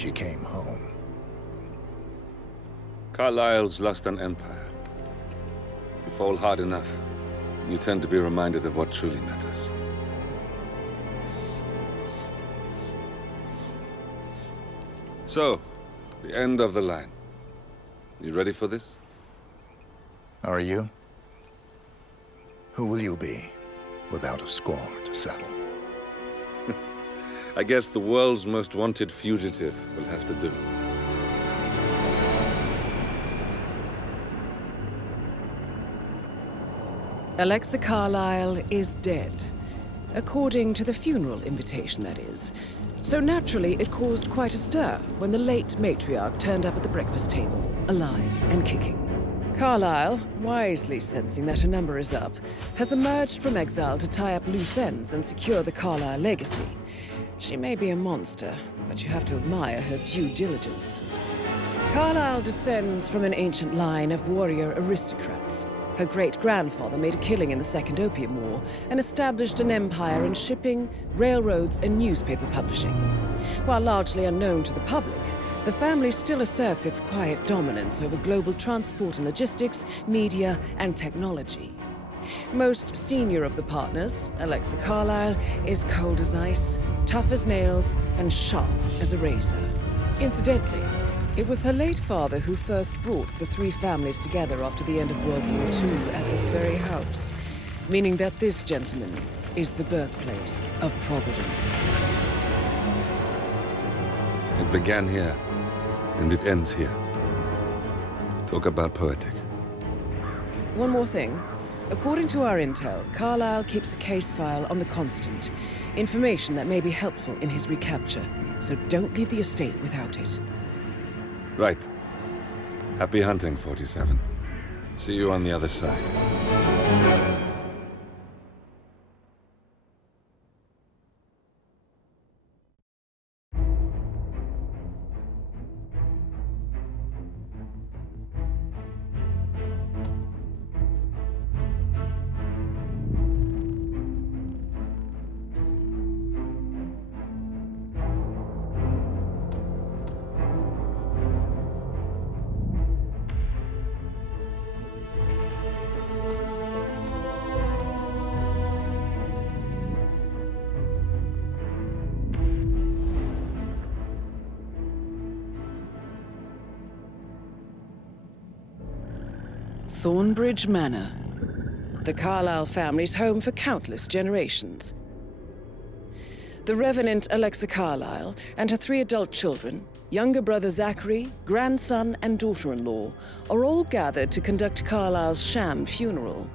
she came home. Carlyle's lost an empire. You fall hard enough, you tend to be reminded of what truly matters. So, the end of the line. You ready for this? Are you? Who will you be, without a score to settle? I guess the world's most wanted fugitive will have to do. Alexa Carlyle is dead. According to the funeral invitation, that is. So naturally, it caused quite a stir when the late matriarch turned up at the breakfast table, alive and kicking. Carlyle, wisely sensing that her number is up, has emerged from exile to tie up loose ends and secure the Carlyle legacy. She may be a monster, but you have to admire her due diligence. Carlyle descends from an ancient line of warrior aristocrats. Her great-grandfather made a killing in the Second Opium War and established an empire in shipping, railroads, and newspaper publishing. While largely unknown to the public, the family still asserts its quiet dominance over global transport and logistics, media, and technology. Most senior of the partners, Alexa Carlyle, is cold as ice, tough as nails, and sharp as a razor. Incidentally, it was her late father who first brought the three families together after the end of World War II at this very house, meaning that this gentleman is the birthplace of Providence. It began here, and it ends here. Talk about poetic. One more thing. According to our intel, Carlyle keeps a case file on the Constant. Information that may be helpful in his recapture, so don't leave the estate without it. Right. Happy hunting, 47. See you on the other side. Thornbridge Manor. The Carlyle family's home for countless generations. The Revenant Alexa Carlyle and her 3 adult children, younger brother Zachary, grandson, and daughter-in-law, are all gathered to conduct Carlyle's sham funeral.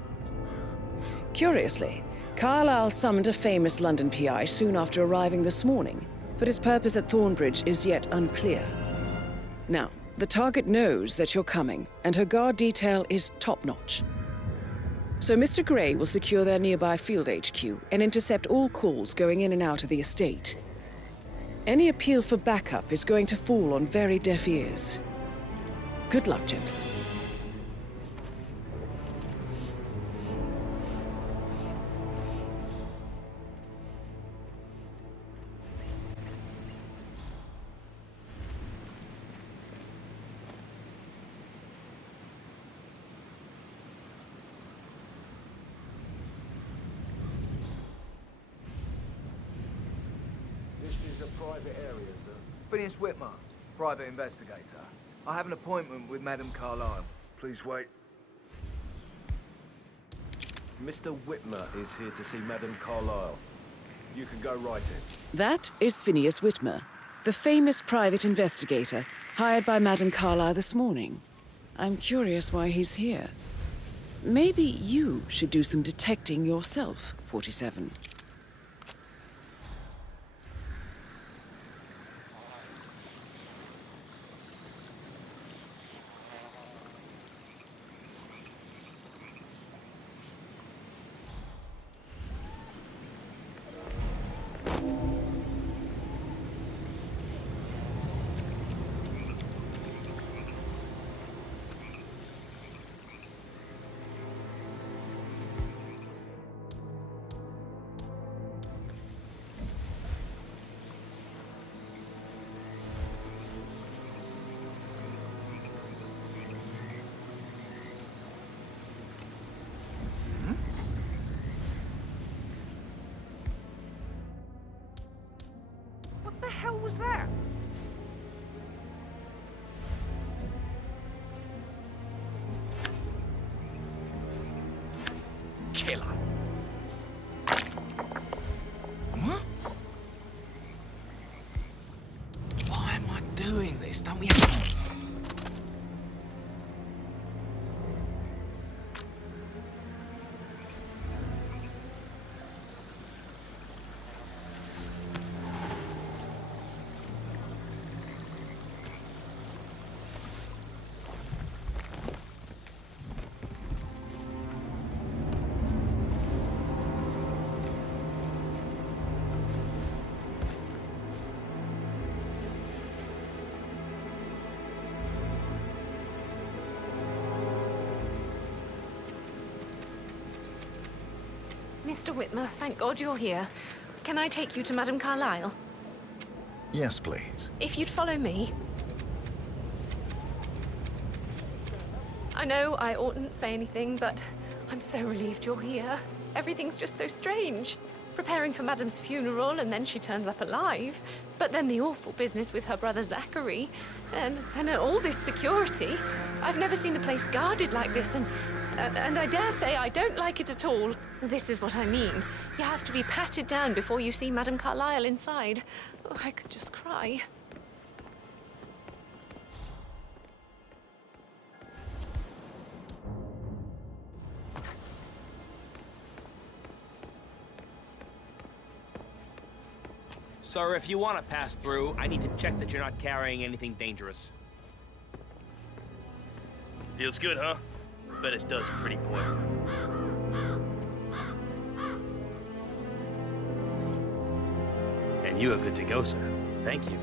Curiously, Carlyle summoned a famous London PI soon after arriving this morning, but his purpose at Thornbridge is yet unclear. Now, the target knows that you're coming, and her guard detail is top-notch. So Mr. Gray will secure their nearby field HQ and intercept all calls going in and out of the estate. Any appeal for backup is going to fall on very deaf ears. Good luck, gentlemen. Private area, sir. Phineas Whitmer, private investigator. I have an appointment with Madame Carlyle. Please wait. Mr. Whitmer is here to see Madame Carlyle. You can go right in. That is Phineas Whitmer, the famous private investigator hired by Madame Carlyle this morning. I'm curious why he's here. Maybe you should do some detecting yourself, 47. was that? Killer. What? Why am I doing this? Don't we have... Mr. Whitmer, thank God you're here. Can I take you to Madame Carlyle? Yes, please. If you'd follow me. I know I oughtn't say anything, but I'm so relieved you're here. Everything's just so strange. Preparing for Madame's funeral, and then she turns up alive. But then the awful business with her brother Zachary, and all this security. I've never seen the place guarded like this, and I dare say I don't like it at all. This is what I mean. You have to be patted down before you see Madame Carlyle inside. Oh, I could just cry. Sir, if you want to pass through, I need to check that you're not carrying anything dangerous. Feels good, huh? Bet it does, pretty boy. And you are good to go, sir. Thank you.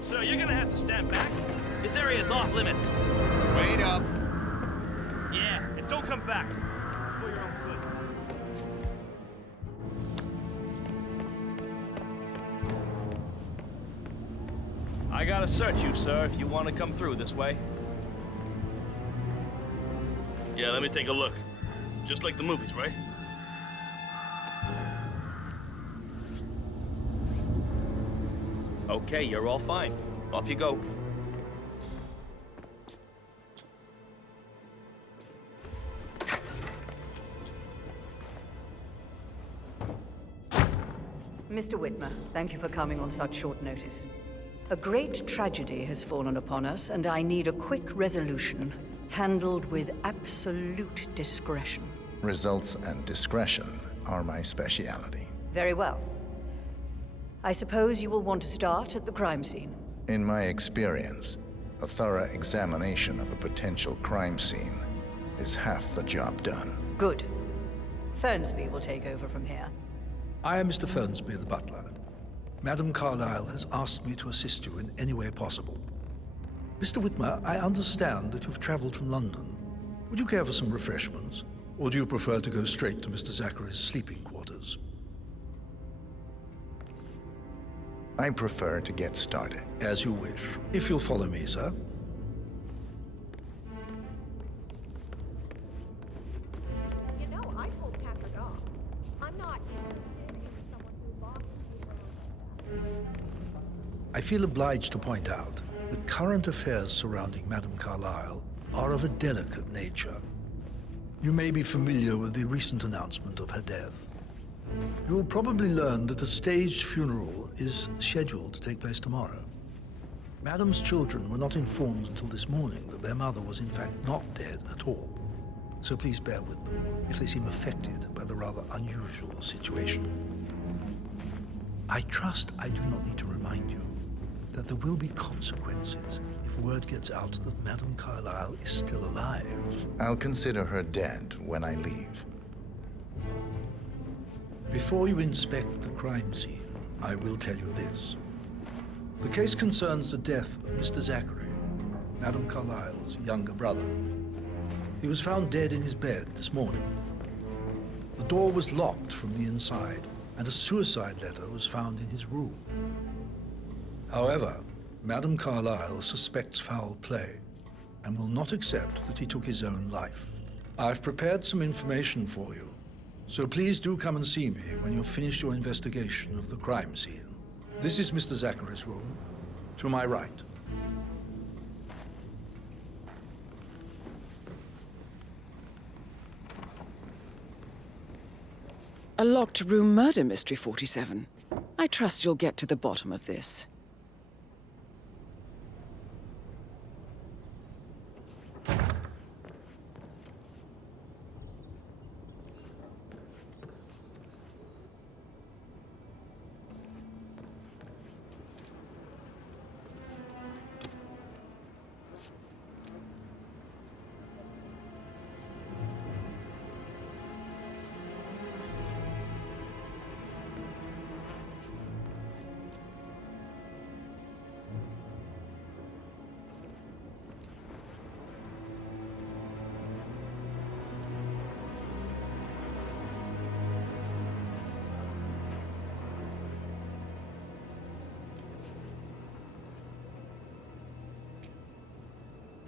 Sir, you're gonna have to stand back. This area is off limits. Wait up. Yeah, and don't come back. For your own good. I gotta search you, sir, if you want to come through this way. Yeah, let me take a look. Just like the movies, right? Okay, you're all fine. Off you go. Mr. Whitmer, thank you for coming on such short notice. A great tragedy has fallen upon us, and I need a quick resolution, handled with absolute discretion. Results and discretion are my speciality. Very well. I suppose you will want to start at the crime scene. In my experience, a thorough examination of a potential crime scene is half the job done. Good. Fernsby will take over from here. I am Mr. Fernsby, the butler. Madame Carlyle has asked me to assist you in any way possible. Mr. Whitmer, I understand that you've traveled from London. Would you care for some refreshments? Or do you prefer to go straight to Mr. Zachary's sleeping quarters? I prefer to get started. As you wish. If you'll follow me, sir. You know, I told Patrick off. I'm not interested in someone who bosses you around. I feel obliged to point out that current affairs surrounding Madame Carlyle are of a delicate nature. You may be familiar with the recent announcement of her death. You will probably learn that a staged funeral is scheduled to take place tomorrow. Madame's children were not informed until this morning that their mother was in fact not dead at all. So please bear with them if they seem affected by the rather unusual situation. I trust I do not need to remind you that there will be consequences if word gets out that Madame Carlyle is still alive. I'll consider her dead when I leave. Before you inspect the crime scene, I will tell you this. The case concerns the death of Mr. Zachary, Madame Carlyle's younger brother. He was found dead in his bed this morning. The door was locked from the inside, and a suicide letter was found in his room. However, Madame Carlyle suspects foul play and will not accept that he took his own life. I've prepared some information for you, so please do come and see me when you've finished your investigation of the crime scene. This is Mr. Zachary's room, to my right. A locked room murder mystery, 47. I trust you'll get to the bottom of this.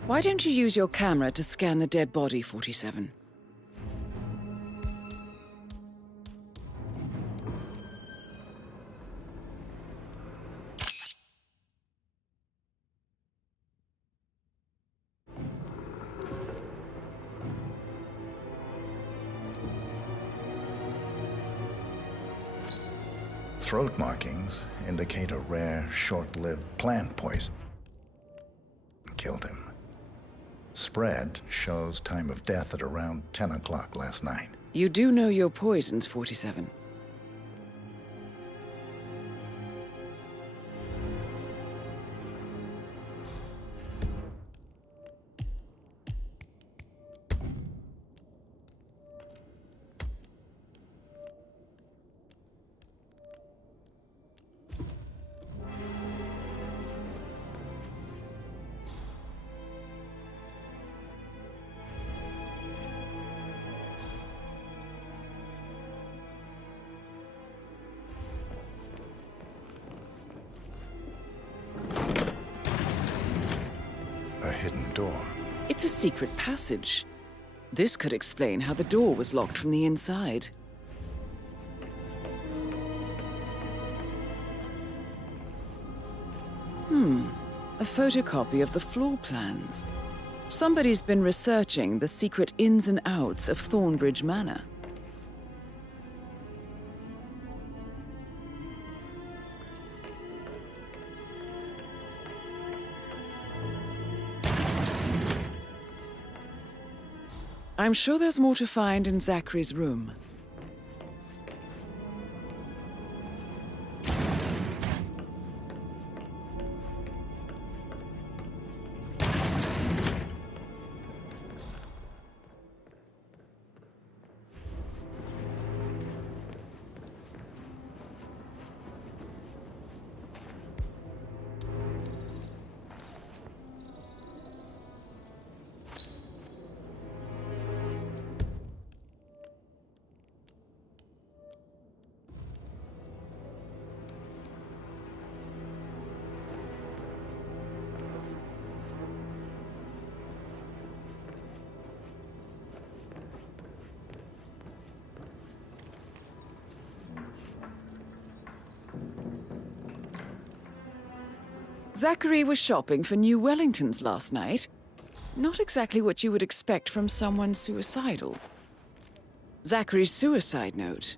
Why don't you use your camera to scan the dead body, 47? Throat markings indicate a rare, short-lived plant poison. Killed him. Spread shows time of death at around 10 o'clock last night. You do know your poisons, 47. A hidden door. It's a secret passage. This could explain how the door was locked from the inside. A photocopy of the floor plans. Somebody's been researching the secret ins and outs of Thornbridge Manor. I'm sure there's more to find in Zachary's room. Zachary was shopping for new Wellingtons last night. Not exactly what you would expect from someone suicidal. Zachary's suicide note.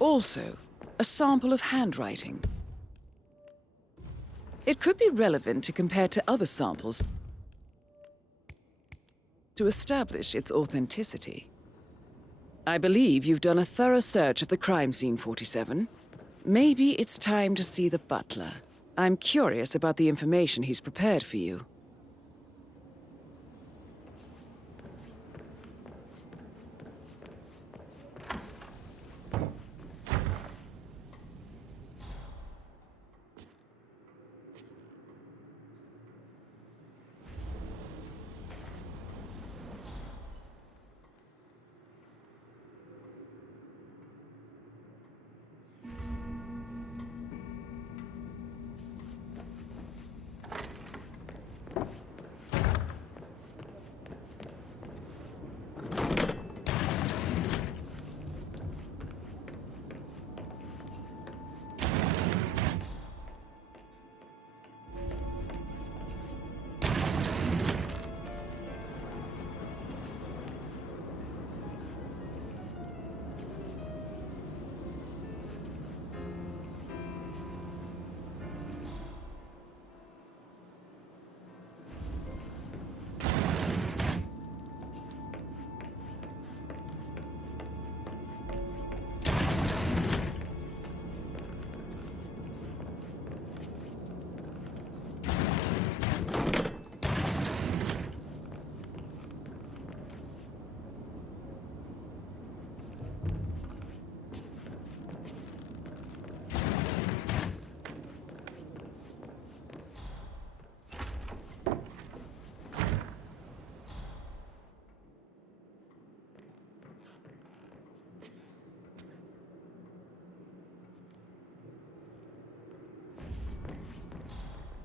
Also, a sample of handwriting. It could be relevant to compare to other samples to establish its authenticity. I believe you've done a thorough search of the crime scene, 47. Maybe it's time to see the butler. I'm curious about the information he's prepared for you.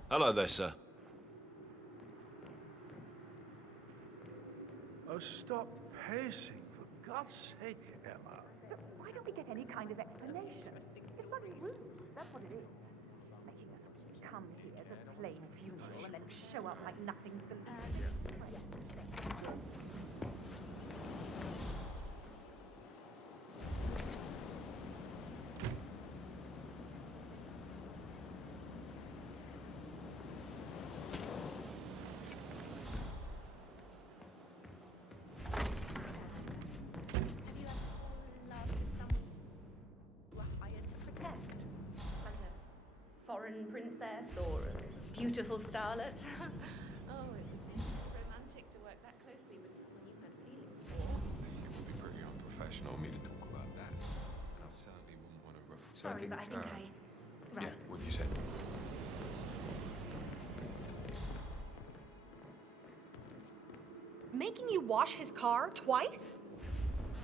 Hello there, sir. Oh, stop pacing, for God's sake, Emma. Why don't we get any kind of explanation? It's bloody rude, that's what it is. Making us come here to a plain funeral and then show up like nothing's gonna foreign princess or a beautiful starlet. Oh, it would be romantic to work that closely with someone you had feelings for. It would be pretty unprofessional of me to talk about that. And I certainly wouldn't want to ruffle Sorry, but I think Right. Yeah, what you said. Making you wash his car twice?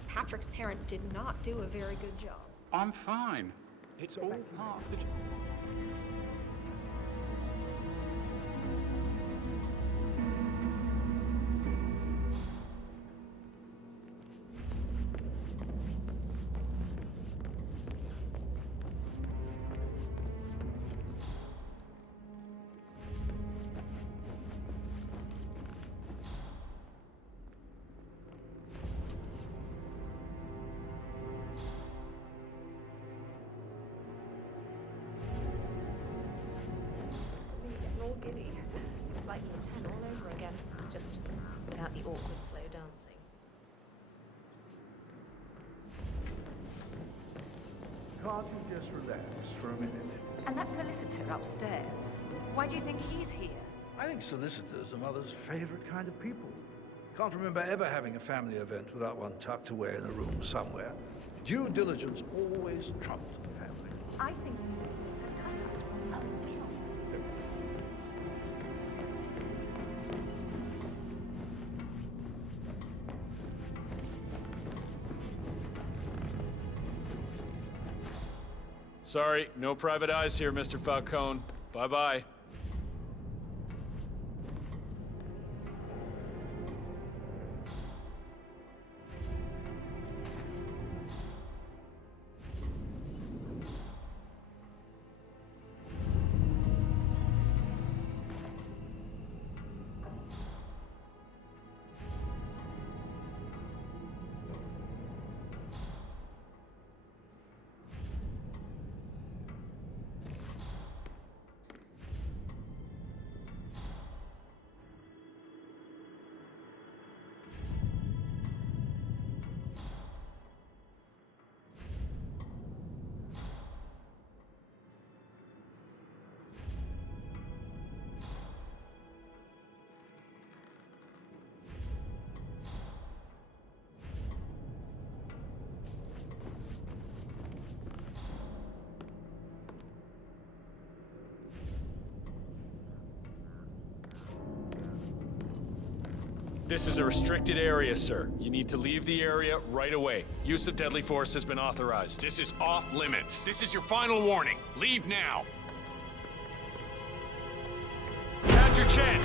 Patrick's parents did not do a very good job. I'm fine. It's all part of the job. All giddy. It's like year 10 all over again, just without the awkward slow dancing. Can't you just relax for a minute? And that solicitor upstairs, why do you think he's here? I think solicitors are Mother's favorite kind of people. Can't remember ever having a family event without one tucked away in a room somewhere. Due diligence always trumped the family. I think he could cut us from a kill. Sorry, no private eyes here, Mr. Falcone. Bye-bye. This is a restricted area, sir. You need to leave the area right away. Use of deadly force has been authorized. This is off limits. This is your final warning. Leave now. Catch your chin!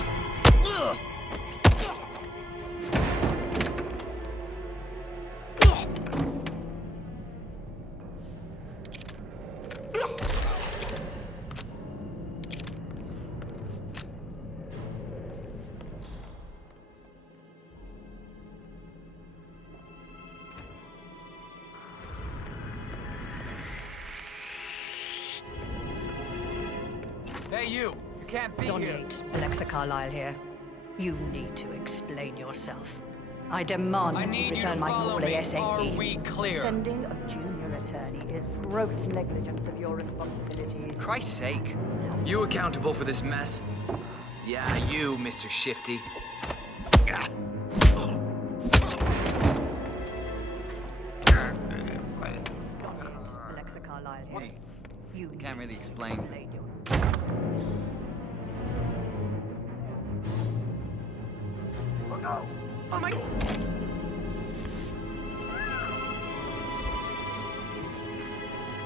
Hey, you can't be Don here. Yates, Alexa Carlyle here. You need to explain yourself. I demand I that need you you return to my follow call me. ASAP. Are we clear? Sending a junior attorney is gross negligence of your responsibilities. Christ's sake. You accountable for this mess? Yeah, you, Mr. Shifty. Alexa Carlyle here. Me. You Can't really explain. Oh no! Oh my!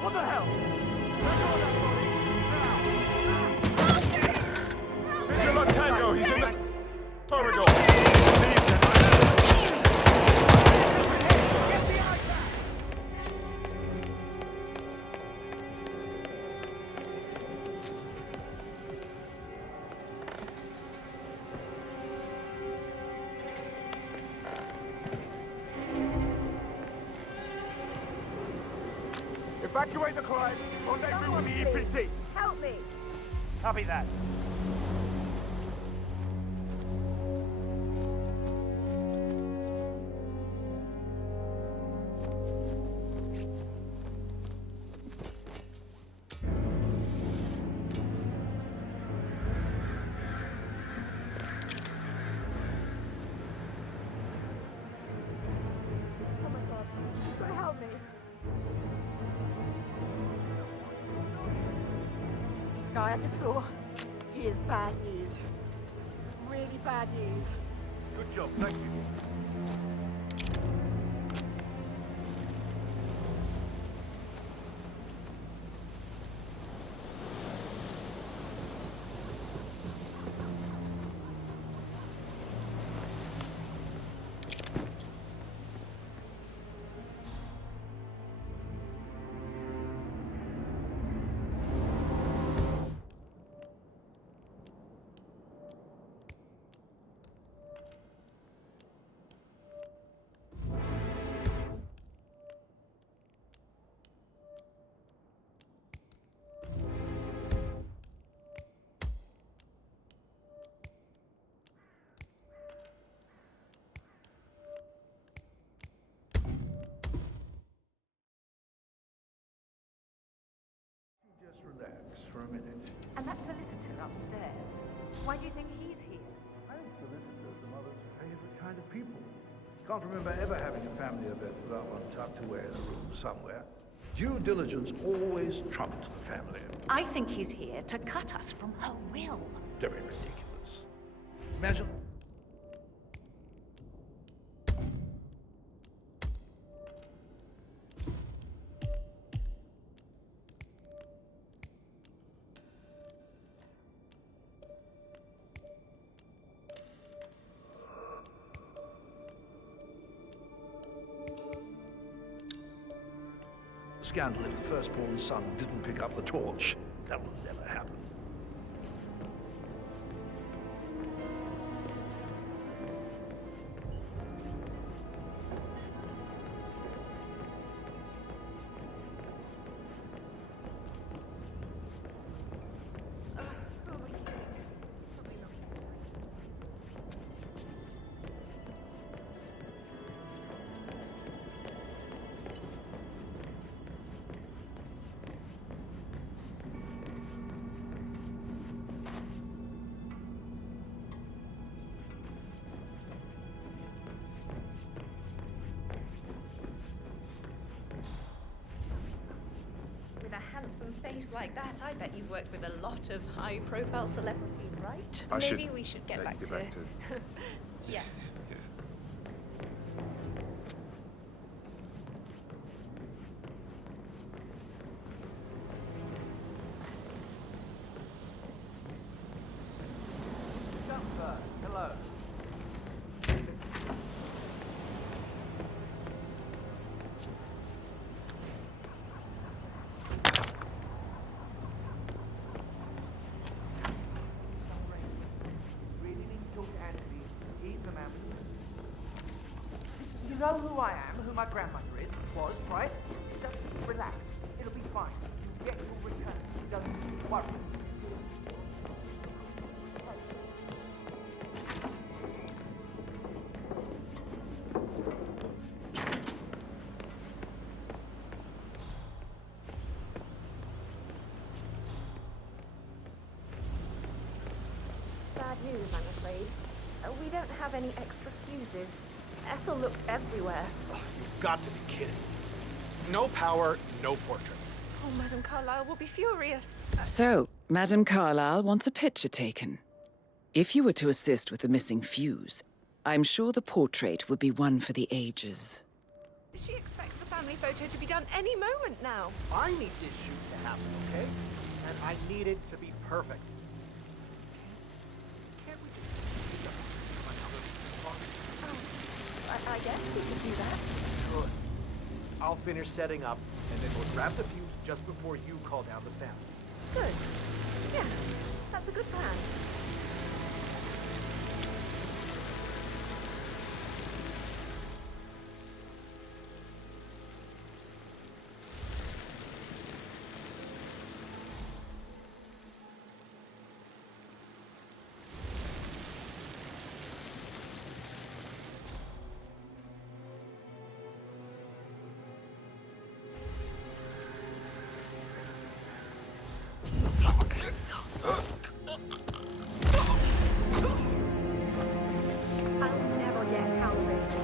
What the hell? One Tango, he's in the corridor. Evacuate the client. Rendezvous with the EPT. Help me! Copy that. Oh my god. You've got to help me. This guy I just saw, he is bad news. Really bad news. Good job, thank you. Just relax for a minute. And that solicitor upstairs, why do you think he's here? I think solicitors are mother's favorite kind of people. Can't remember ever having a family event without one tucked away in a room somewhere. Due diligence always trumped the family. I think he's here to cut us from her will. Very ridiculous. Imagine... Scandal if the firstborn son didn't pick up the torch. That will never happen. With a handsome face like that, I bet you've worked with a lot of high-profile celebrities, right? Maybe we should get back to... Yeah. Jumper, hello. Really need to talk to Anthony. He's the man. Listen, you know who I am, who my grandmother was, right? Just relax. It'll be fine. You get your return. Don't worry. Bad news, I'm afraid. We don't have any extra fuses. Ethel looked everywhere. You've got to be kidding. No power, no portrait. Oh, Madame Carlyle will be furious. So, Madame Carlyle wants a picture taken. If you were to assist with the missing fuse, I'm sure the portrait would be one for the ages. She expects the family photo to be done any moment now. I need this shoot to happen, okay? And I need it to be perfect. guess we could do that. Good. I'll finish setting up, and then we'll grab the fuse just before you call down the family. Good. Yeah, that's a good plan. I'll never get how rich.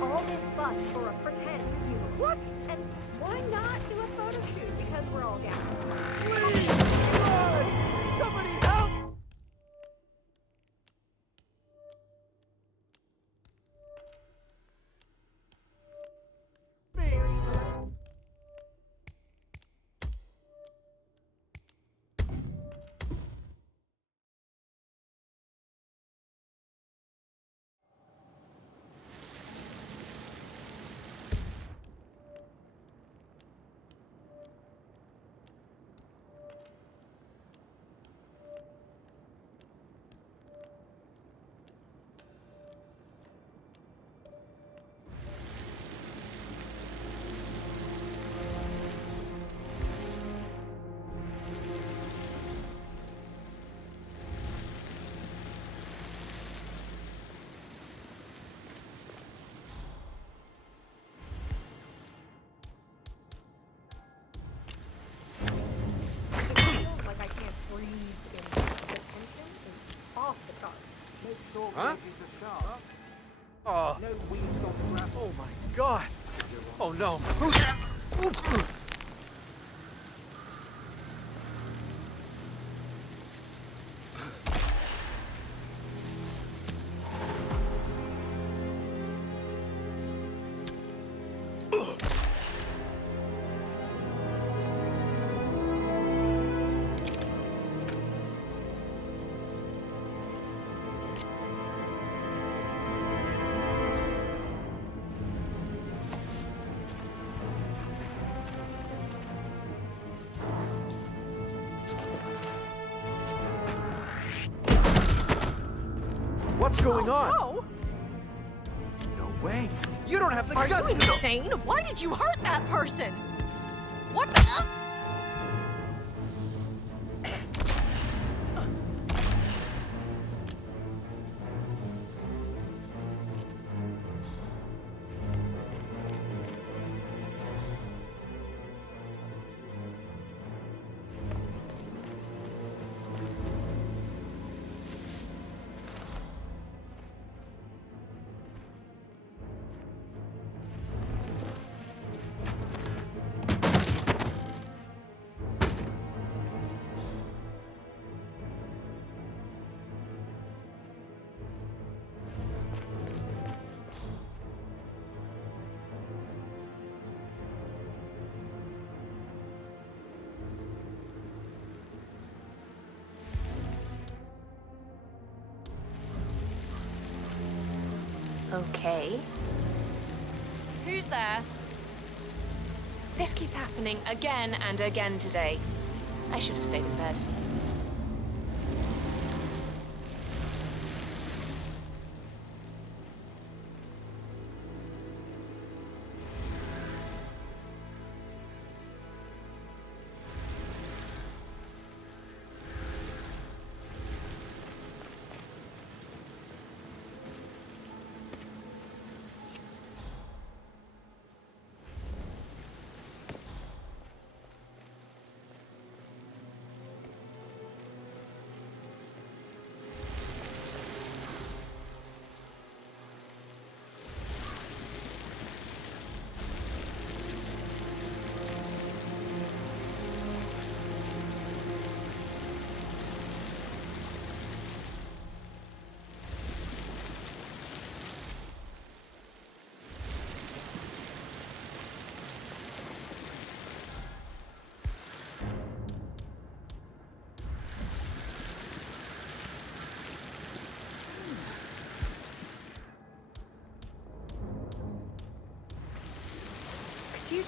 All this fuss for a pretend funeral. What? And why not do a photo shoot? Because we're all down. Please! God! Somebody help! Huh? Oh. No weeds on crap. Oh my god. Oh no. What's going on? Oh, No way. You don't have the are guts you to- insane? Why did you hurt that person? What the? Okay. Who's there? This keeps happening again and again today. I should have stayed in bed.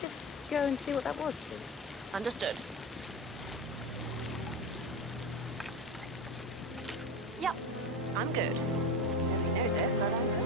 just go and see what that was, please? Understood. Yep, I'm good. Nobody knows it, but I'm good.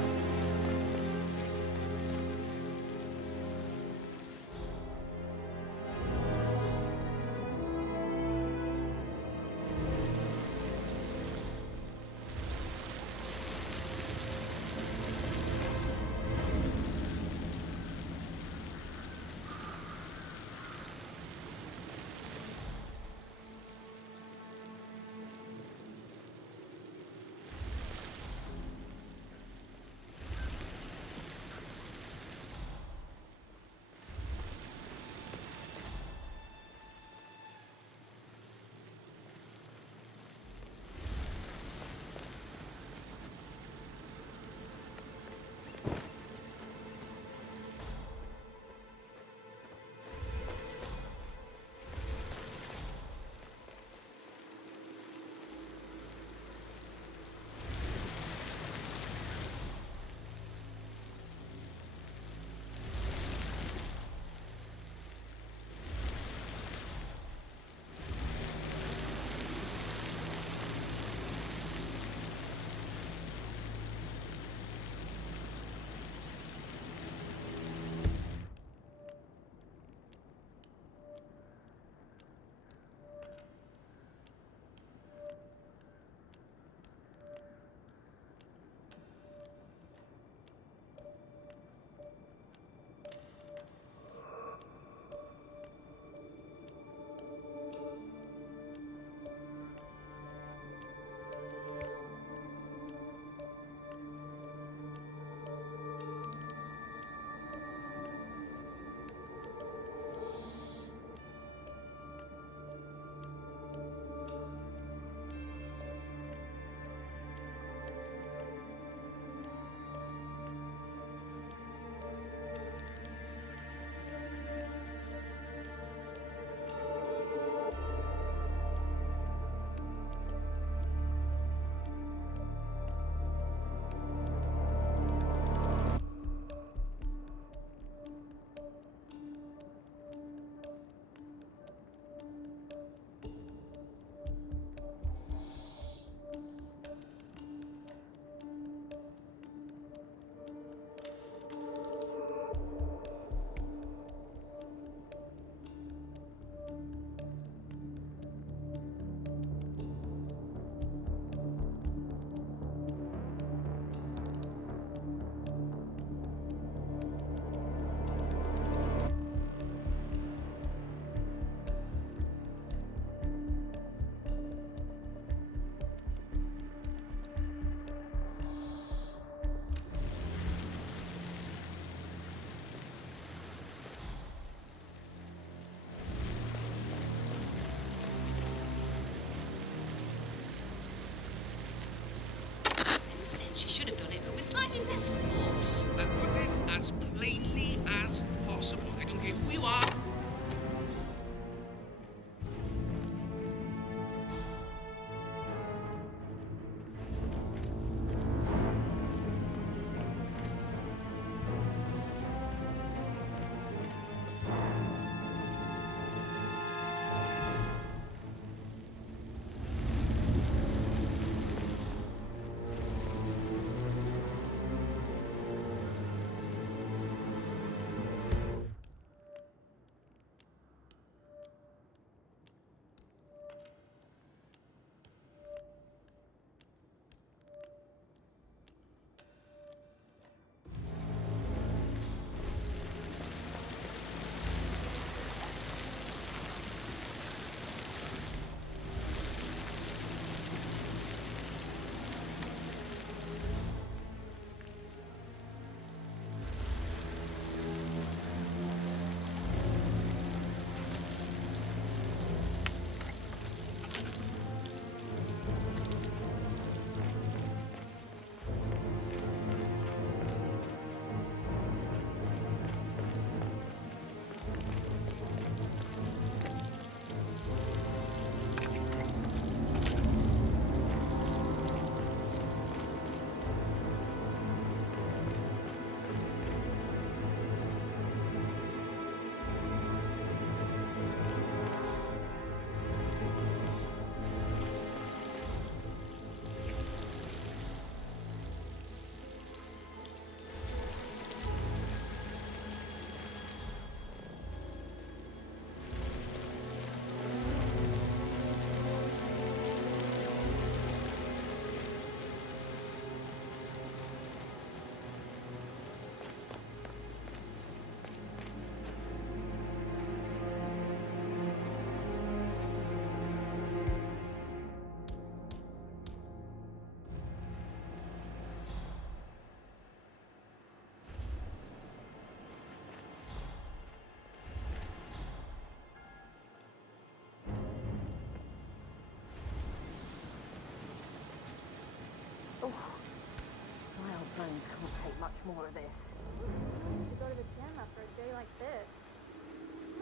more of this. To go to the gym after a day like this.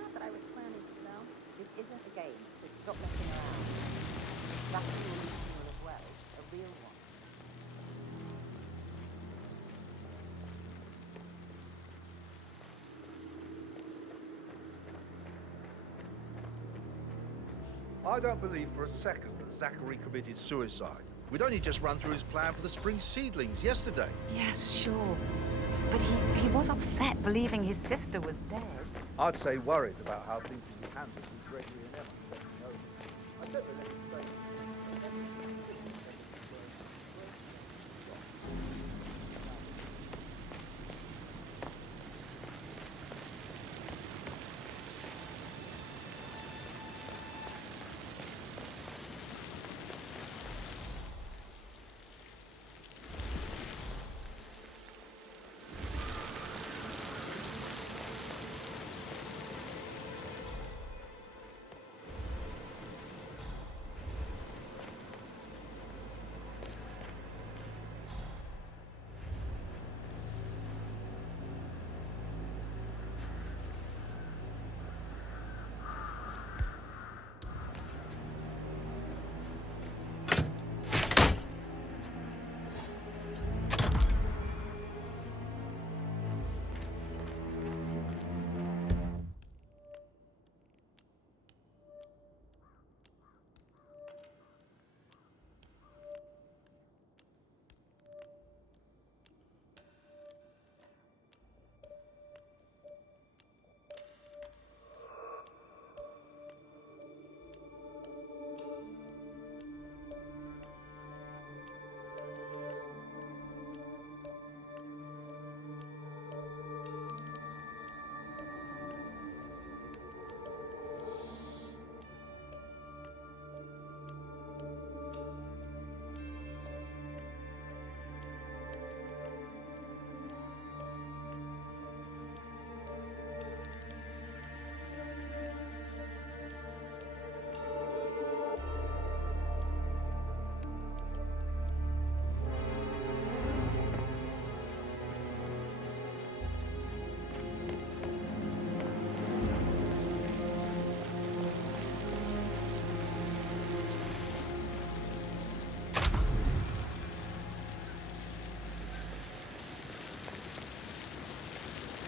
Not that I was planning to, though. This isn't a game, so stop messing around. That's a real funeral as well. A real one. I don't believe for a second that Zachary committed suicide. We'd only just run through his plan for the spring seedlings yesterday. Yes, sure. But he was upset believing his sister was dead. I'd say worried about how things would be handled with Gregory and Emma taking over. I bet they let him stay.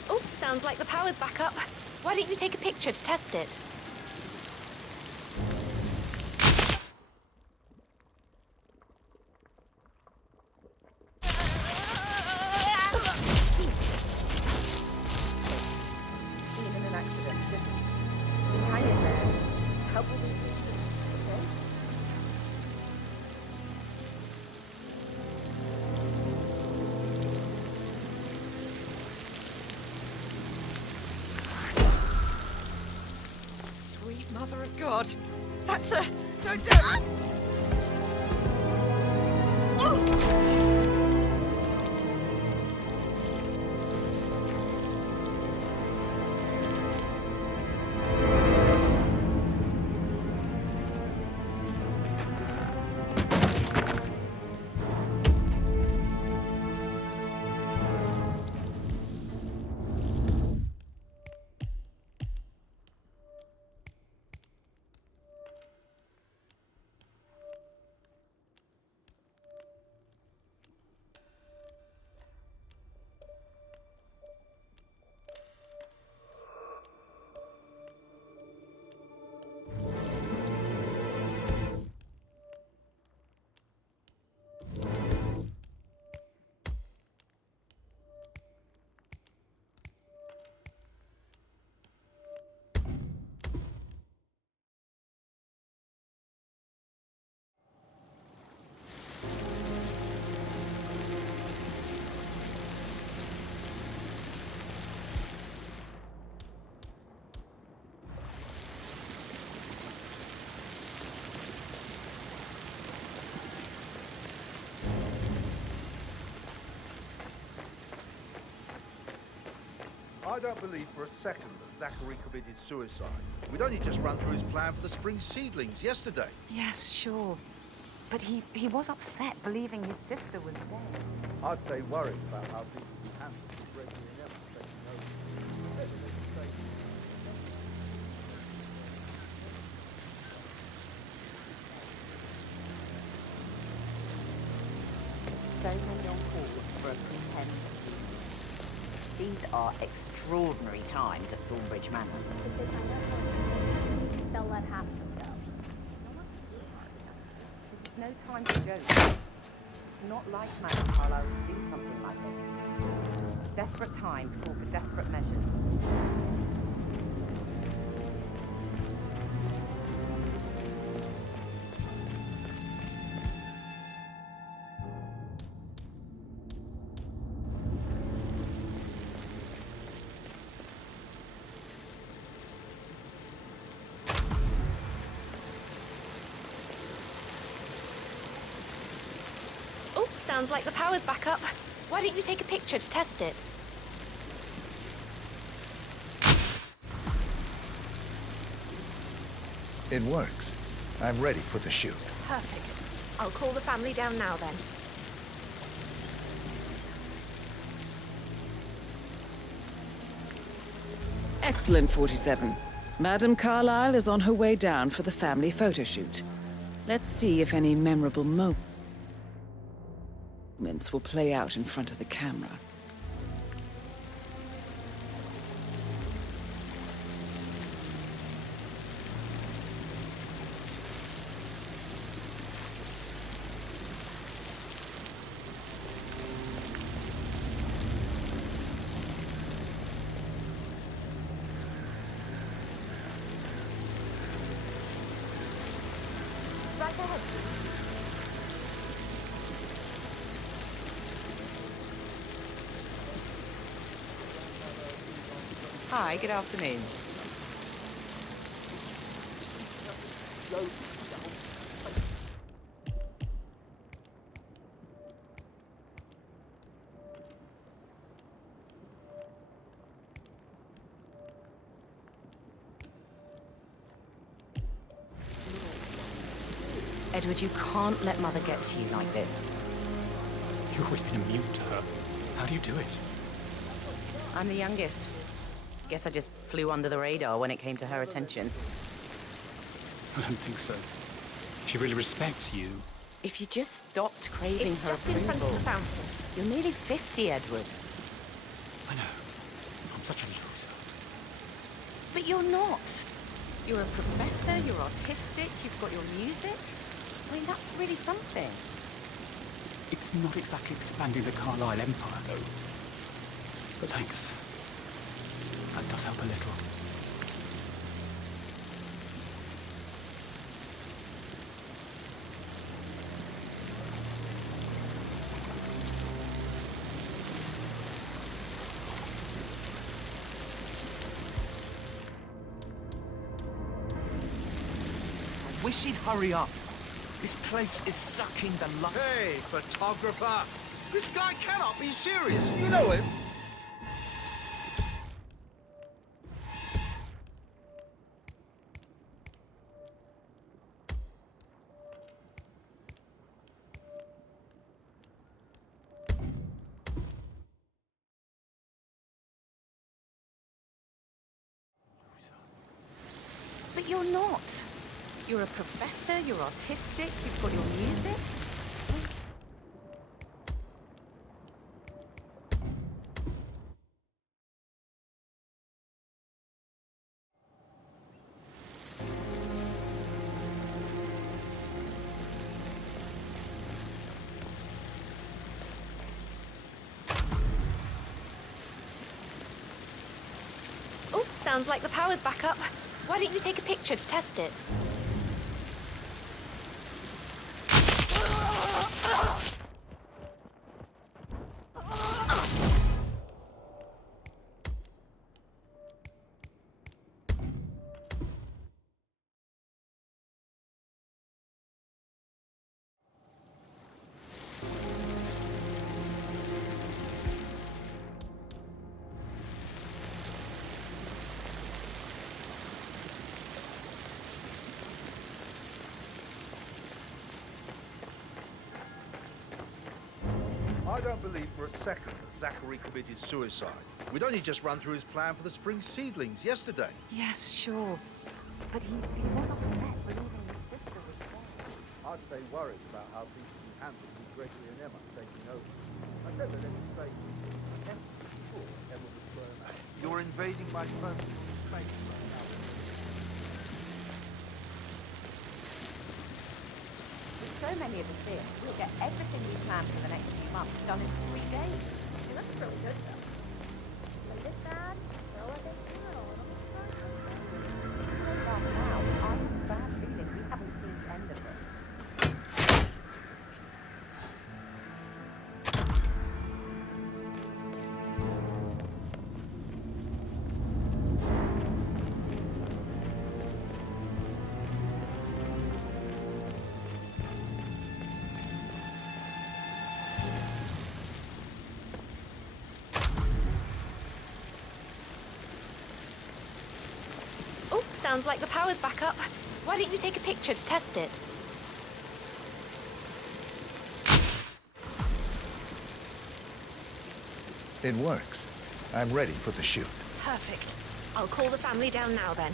Oh, sounds like the power's back up. Why don't you take a picture to test it? Been in an accident. Just hang in there. Help with these things, okay? Sweet mother of God. That's a... Don't... I don't believe for a second that Zachary committed suicide. We'd only just run through his plan for the spring seedlings yesterday. Yes, sure. But he was upset believing his sister was dead. I'd say worried about how things will be handled. He's regularly never taking over. Maybe they should say So many on call for a pretend. These are extraordinary times at Thornbridge Manor. If they find out something, they'll let half themselves. There's no time to joke. It's not like Madam Carlisle to do something like this. Desperate times call for desperate measures. Oh, sounds like the power's back up. Why don't you take a picture to test it? It works. I'm ready for the shoot. Perfect. I'll call the family down now then. Excellent, 47. Madam Carlisle is on her way down for the family photo shoot. Let's see if any memorable moments will play out in front of the camera. Right ahead. Hi, good afternoon. Edward, you can't let Mother get to you like this. You've always been immune to her. How do you do it? I'm the youngest. Guess I just flew under the radar when it came to her attention. I don't think so. She really respects you. If you just stopped craving It's her just in front of the approval. fountain. You're nearly 50, Edward. I know. I'm such a loser. But you're not. You're a professor, you're artistic, you've got your music. I mean, that's really something. It's not exactly expanding the Carlisle Empire, though. But thanks. That does help a little. I wish he'd hurry up. This place is sucking the life. Hey, photographer! This guy cannot be serious. You know him. But you're not. You're a professor, you're artistic, you've got your music. Oh, sounds like the power's back up. Why don't you take a picture to test it? I don't believe for a second that Zachary committed suicide. We'd only just run through his plan for the spring seedlings yesterday. Yes, sure. But he went off the net believing his sister was dead. I'd stay worried about how things will be handled with Gregory and Emma taking over. I said that any space sure Emma was thrown out. You're invading my personal space right now. With so many of us here, we'll get everything we planned for the next few months done in 3 days. Yeah, that's really good, though. But this bad, so I think funeral. Right now, I have a bad feeling we haven't seen the end of this. Oh, sounds like the power's back up. Why don't you take a picture to test it? It works. I'm ready for the shoot. Perfect. I'll call the family down now then.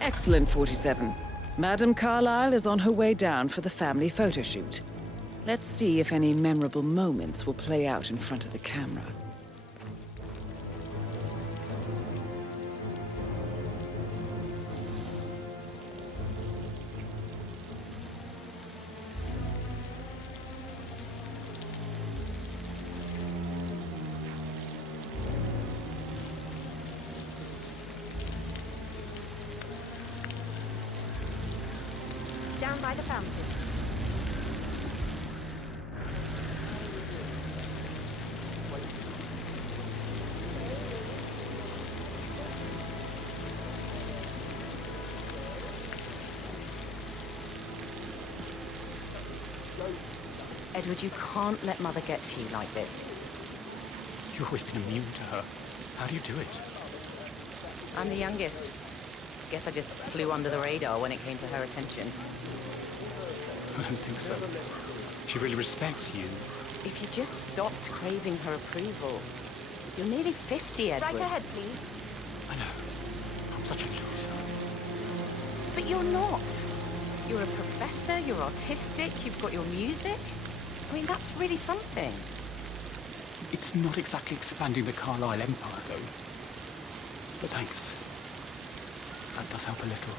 Excellent, 47. Madame Carlyle is on her way down for the family photo shoot. Let's see if any memorable moments will play out in front of the camera. Down by the fountain. Edward, you can't let Mother get to you like this. You've always been immune to her. How do you do it? I'm the youngest. Guess I just flew under the radar when it came to her attention. I don't think so. She really respects you. If you just stopped craving her approval. You're nearly 50, Edward. Right ahead, please. I know. I'm such a loser. But you're not. You're a professor, you're artistic, you've got your music. I mean, that's really something. It's not exactly expanding the Carlyle Empire, though. But thanks. That does help a little.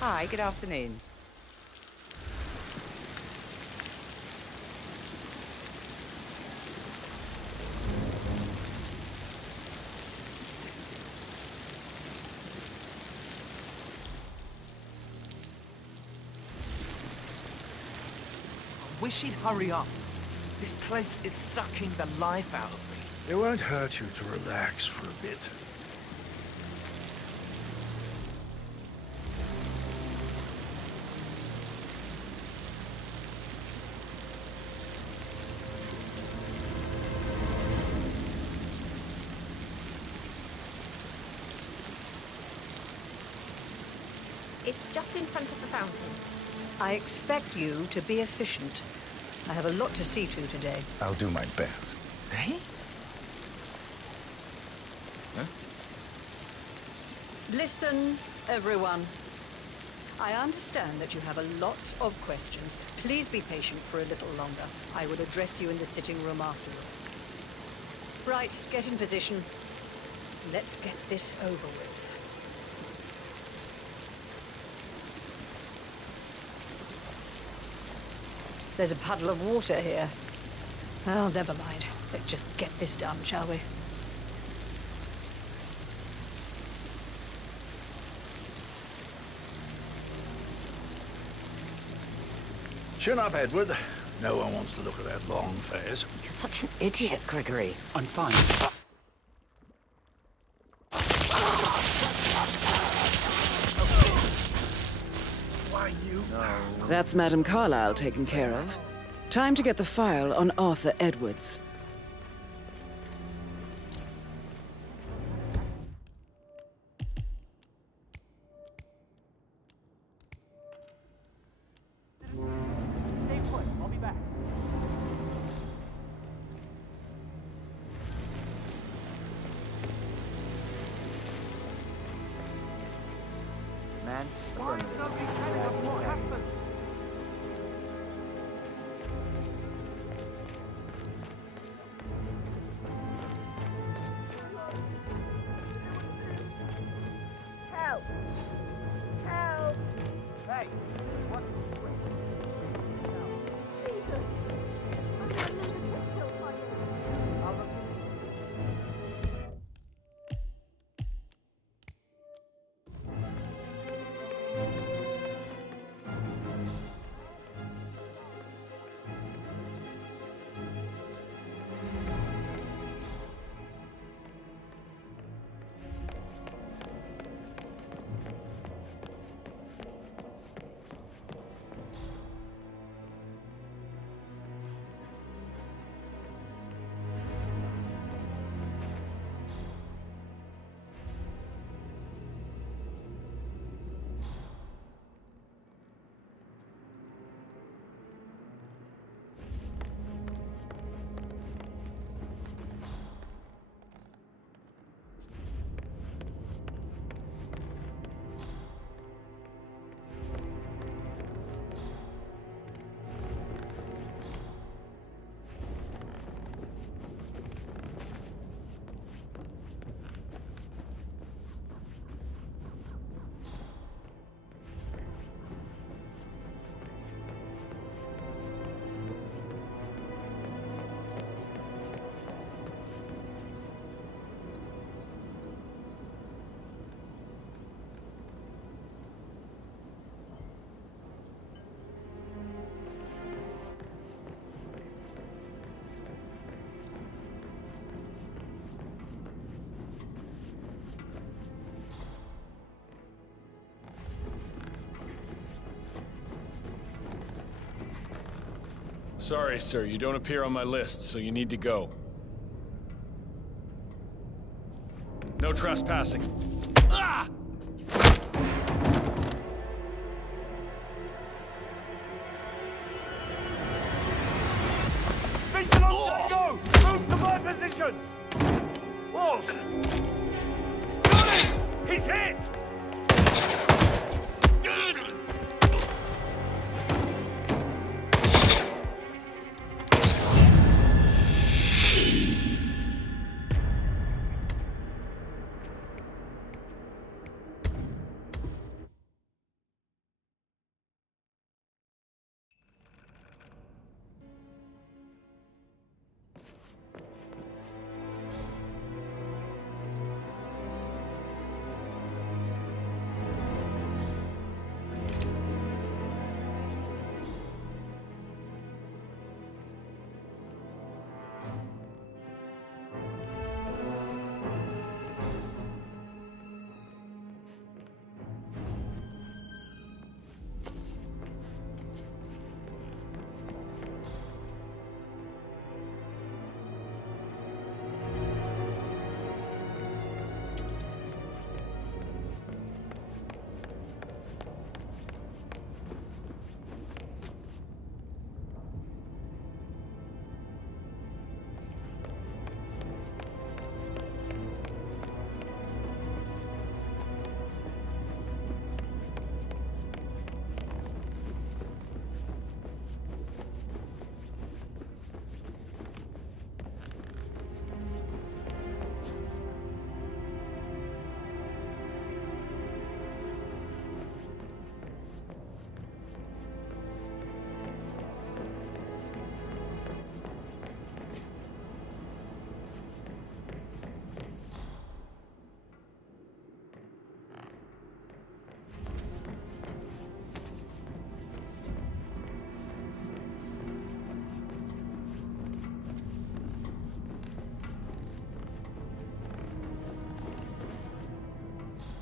Hi, good afternoon. I wish he'd hurry up. This place is sucking the life out of me. It won't hurt you to relax for a bit. It's just in front of the fountain. I expect you to be efficient. I have a lot to see to today. I'll do my best. Hey? Huh? Listen, everyone. I understand that you have a lot of questions. Please be patient for a little longer. I will address you in the sitting room afterwards. Right, get in position. Let's get this over with. There's a puddle of water here. Oh, never mind. Let's just get this done, shall we? Chin up, Edward. No one wants to look at that long face. You're such an idiot, Gregory. I'm fine. Why, you... That's Madame Carlyle taken care of. Time to get the file on Arthur Edwards. Sorry, sir, you don't appear on my list, so you need to go. No trespassing. Ah! Go! Move to my position! Walls! Got him! He's hit!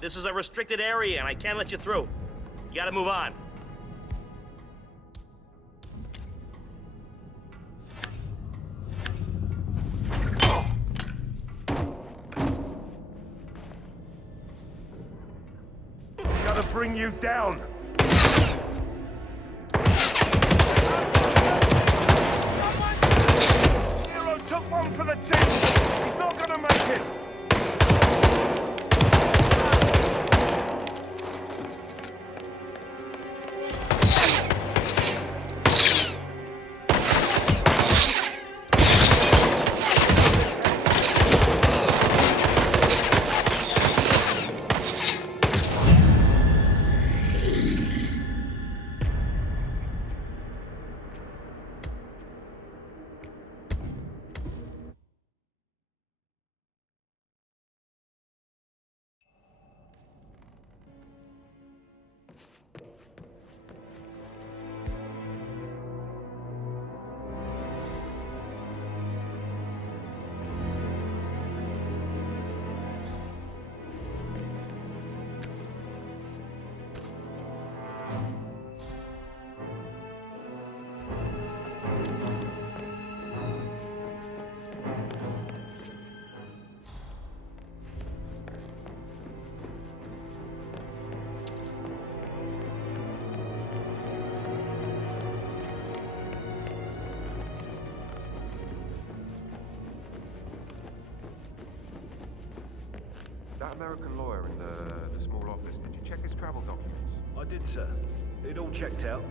This is a restricted area, and I can't let you through. You gotta move on. Gotta bring you down! Hero took one for the team! He's not gonna make it! That American lawyer in the small office, did you check his travel documents? I did, sir. It all checked out.